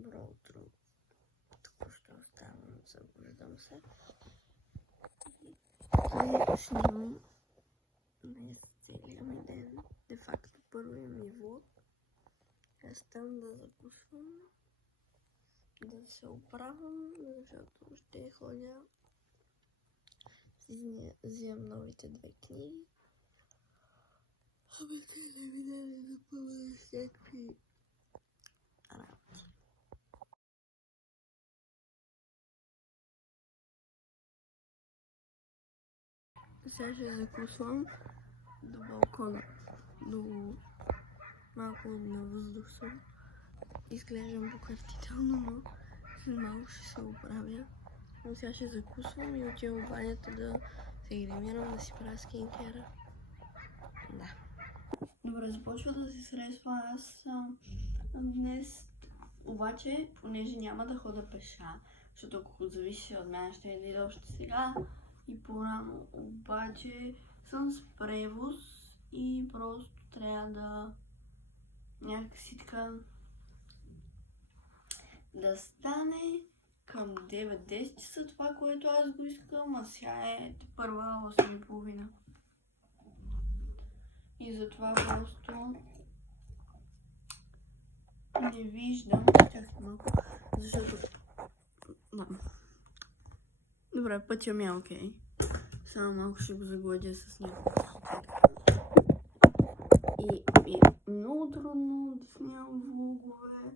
Добро утро. Току-що оставам, събуждам се. И снимам днес целия ми ден. Де факто първия ми влог. Аз там да запушвам, да се оправям, защото ще ходя. Взимам новите 2 книги. Абе, те не ми дали да пълна всякакви работи. Сега ще закусвам до балкона, до малко на въздух съм. Изглеждам покъртително, но след малко ще се оправя. Но сега ще закусвам и отивам в банята да се гримирам, да си правя скинкера. Да. Добре, започва да се сресва аз днес. Обаче, понеже няма да хода пеша, защото ако зависи от мен, ще ида още сега и по-рано. Обаче съм с превоз и просто трябва да някакси така да стане към 9-10 часа това, което аз го искам, а сега е първа 8:30. И затова просто не виждам, чакай малко, защото... Добре, пътя ми е окей. Само малко ще го загладя с няколко сутека. И много трудно да снимам влогове,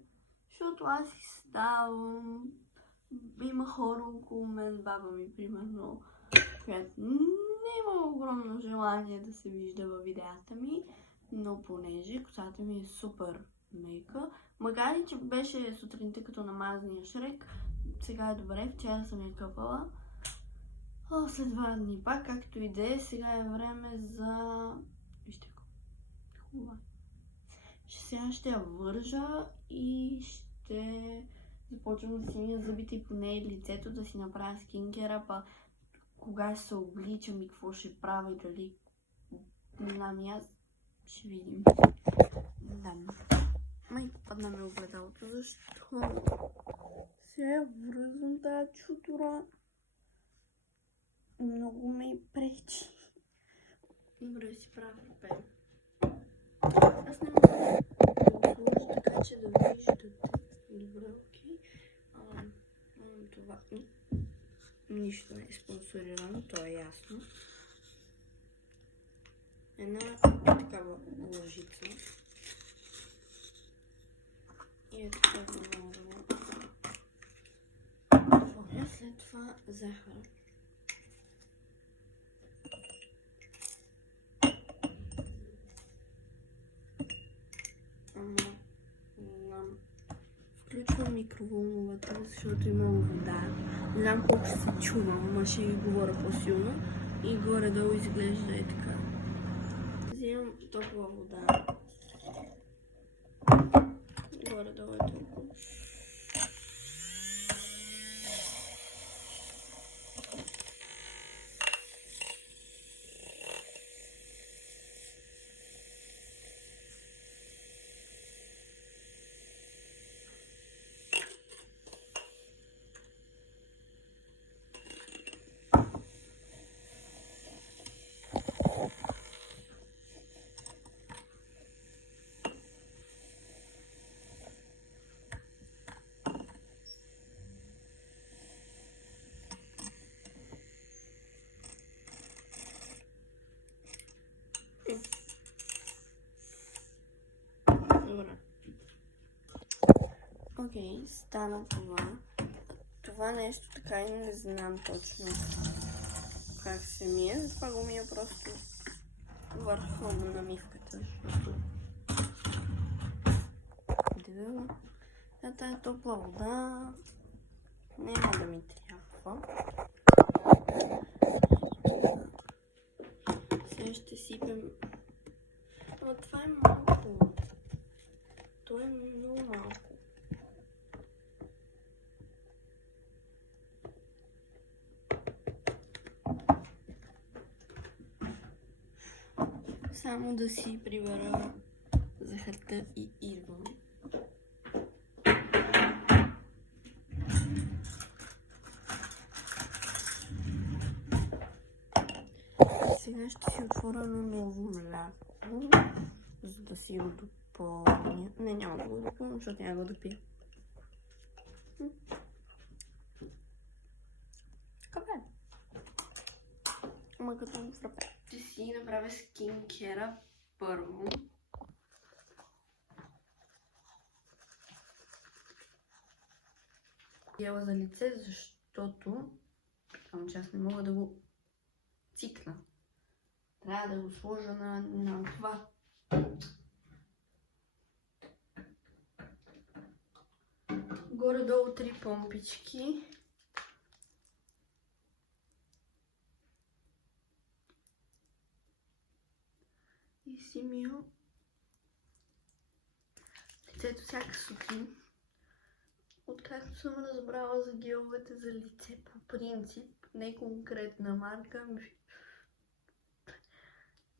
защото аз си ставам, има хора около мен, баба ми примерно, която не има огромно желание да се вижда във видеята ми, но понеже косата ми е супер мека, макар и че беше сутринта като намазания Шрек, сега е добре, вчера съм я къпала. След 2 дни пак, както и да е, сега е време за... Вижте хубава. Сега ще я вържа и ще започвам да си мия зъбите и по нея лицето, да си направя скинкера, па кога ще се обличам и какво ще правя и дали... Ами аз ще видим. Да. Май падна ми огледалото, защо? Сега връзвам тази чутора. Много ме пречи. Добре, си правя пен. Аз не мога да го сложа така, че да виждате. Добре, окей. Това нищо не е спонсорирано, то е ясно. Една такава лъжица. И е такава много. След това захар. Включвам микровълновата, защото имам вода. Не знам колко ще се чувам, ама ще ви говоря по-силно. И горе-долу изглежда е така. Взимам топла вода. Горе-долу е толкова. Добре. Окей, стана това. Това нещо така и не знам точно как се мие, затова го мия просто върху намивката. Тая топла вода няма да ми трябва. Сега ще сипем. Но това е малко. То е много малко. Само да си прибера захарта и идвам. Сега ще си отворя на ново мляко, за да си го допълня. Не, няма да го допълня, защото няма да пия. Кафе. Ама като фрапе. Ще си направя скинкера първо. Гела за лице, защото само че аз не мога да го цикна. Трябва да го сложа на това. Горе-долу 3 помпички. И си мия лицето всяка сутрин. Откакто съм разбрала за геловете за лице по принцип, не конкретна марка,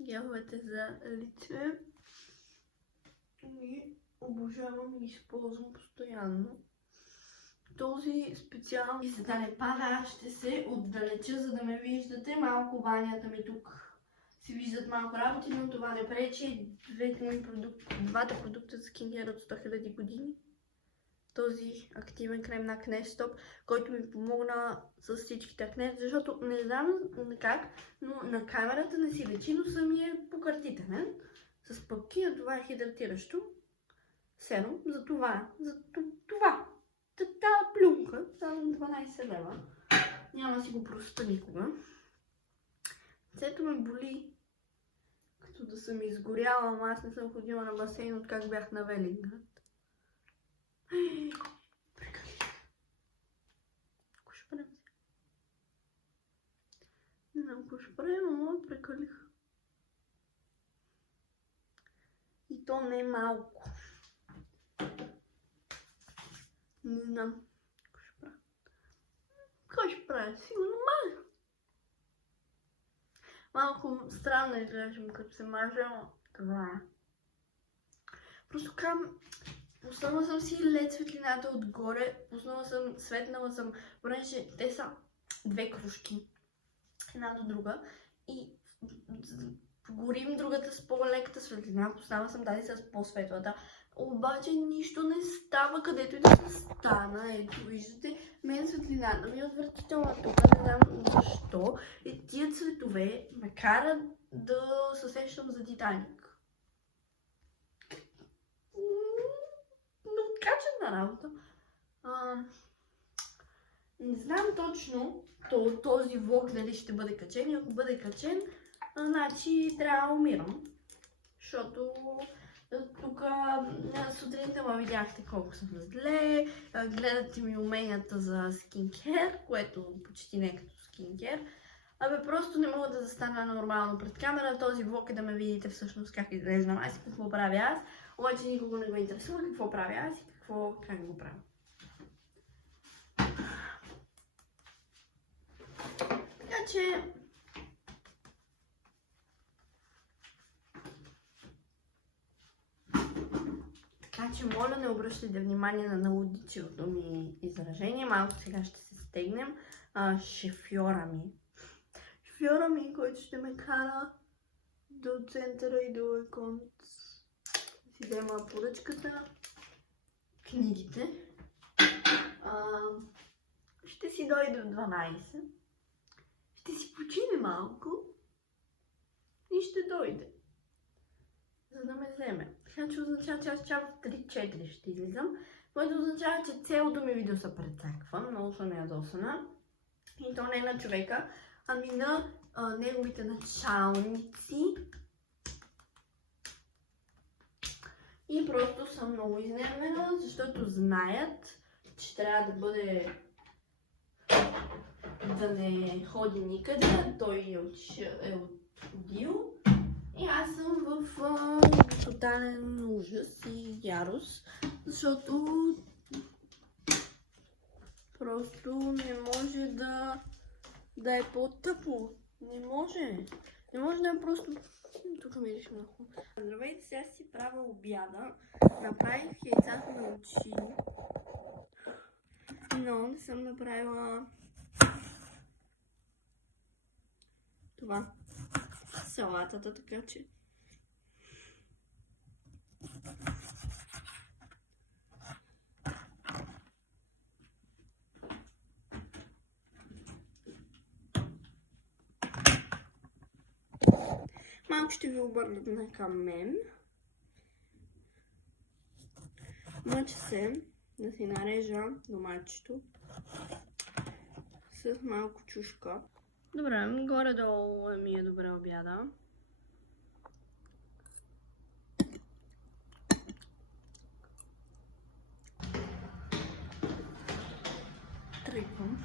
геловете за лице ги обожавам и ги използвам постоянно. Този специално и за да не пада, аз ще се отдалеча, за да ме виждате. Малко банята ми тук се виждат малко работи, но това не пречи. Двата продукта за skincare от 100 000 години. Този активен крем на Acne Stop, който ми помогна с всичките акне, защото не знам как, но на камерата не си лечи, но самия е покъртителен с пъпки, а това е хидратиращо серум, за това. Тази плюнка, само 12 лева. Няма да си го проспа никога. Лицето ме боли, като да съм изгоряла, ама аз не съм ходила на басейн, от как бях на Велинград. Прекалих. Ако ще правим сега? Не знам какво ще правим, ама прекалих. И то не е малко. Не знам какво ще правя. Какво ще правя? Сигурно мажа. Малко странно изглеждам, като се мажа, но това е. Просто пуснала съм си лед светлината отгоре, светнала съм, понеже те са две кружки, една до друга, и горим другата с по-леката светлина, пуснала съм тази с по-светлата, обаче нищо не става, където и да се стана. Ето, виждате, мен светлината ми е отвратителна тук, не знам защо, и тия цветове ме карат да се сещам за Титаник. Качена работа. Не знам точно този влог дали ще бъде качен, и ако бъде качен, значи трябва да умирам. Защото тук сутринта ме видяхте колко съм зле, гледате ми уменията за скинкер, което почти не е като скинкер. Просто не мога да застана нормално пред камера. Този влог е да ме видите всъщност как изглеждам аз и какво правя аз. Обаче никого не го интересува какво правя аз и как го правя. Така че моля, не обръщайте внимание на наудичилото ми изражение. Малко сега ще се стегнем. Шефьора ми, който ще ме кара до центъра и до Икон. Си взема поръчката, книгите. Ще си дойде в 12. Ще си почине малко и ще дойде, за да ме вземе. Така че означава, че аз чак в 3-4 ще излизам, което означава, че цялото ми видео се прецаква. Много съм ядосана. И то не на човека, ами на неговите началници. И просто съм много изнервена, защото знаят, че трябва да бъде да не ходи никъде. Той е отидил. И аз съм в тотален ужас и ярост, защото просто не може да е по-тъпо. Не може да е просто... Тук мириш много. Здравейте, сега си правя обяда. Направих яйцата на очи, но не съм направила това. салатата, така че... Малко ще ви обърна към мен. Мъча се да си нарежа доматчето с малко чушка. Добре, горе-долу ми е добре обяда. Тръгвам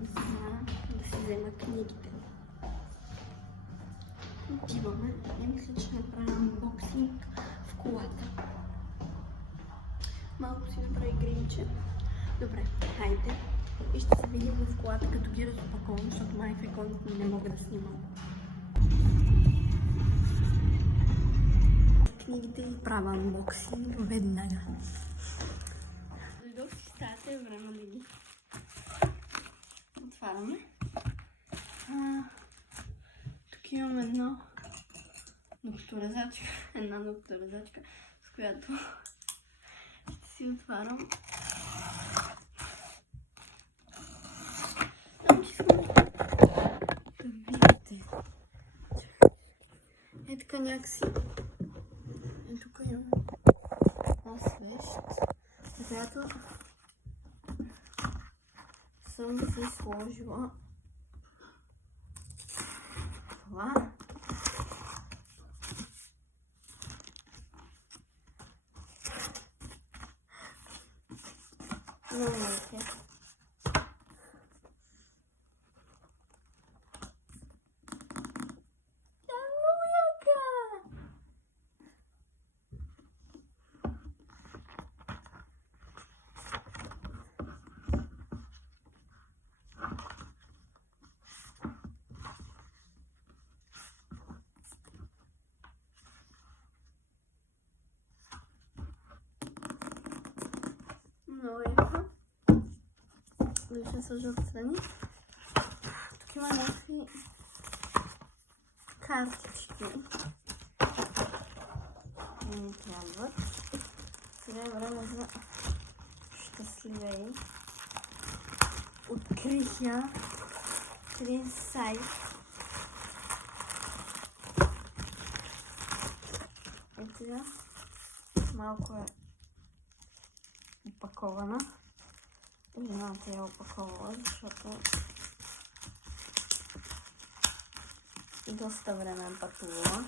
да си взема книгите. Отиваме и мисля, че направя анбоксинг в колата. Малко си направи гримче. Добре, хайде. И ще се видим в колата, като ги разопаковам, защото май в иконата не мога да снимам. Книгите и правя анбоксинг веднага. Дойдох си стаята, е време да ги отваряме. Тук имам една нокторезачка, с която ще си отварям. Само че искам да видите. Е така някакси. И тук имам свещ, за която съм си сложила това. Много е. Много яка. Ще сложа отстрани. Тук има някакви картички. Не ми трябват. Сега е време за щастливей. Открих я един сайт. Ето я. Малко е опакована. Жената я опаковала, защото доста време пътувала.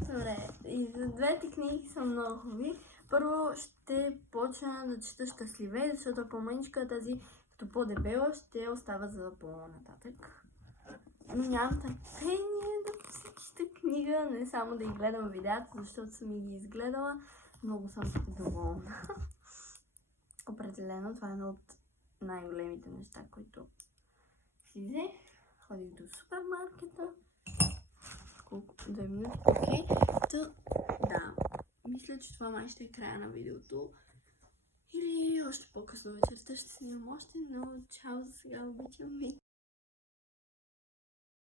Добре, и за двете книги са много хубави. Първо ще почна да чета Щастливей, защото е по-мъничка, тази като по-дебела ще остава за по-нататък. Но нямам търпение да посетите книга, не само да ги гледам видеята, защото съм ги изгледала. Много съм доволна. Определено, това е едно от най-големите неща, които си взех. Ходих до супермаркета. Колко? 2 минути. Окей. Да. Мисля, че това май ще е края на видеото. Или още по-късно вечерта ще снимам още, но чао за сега, обичам ви.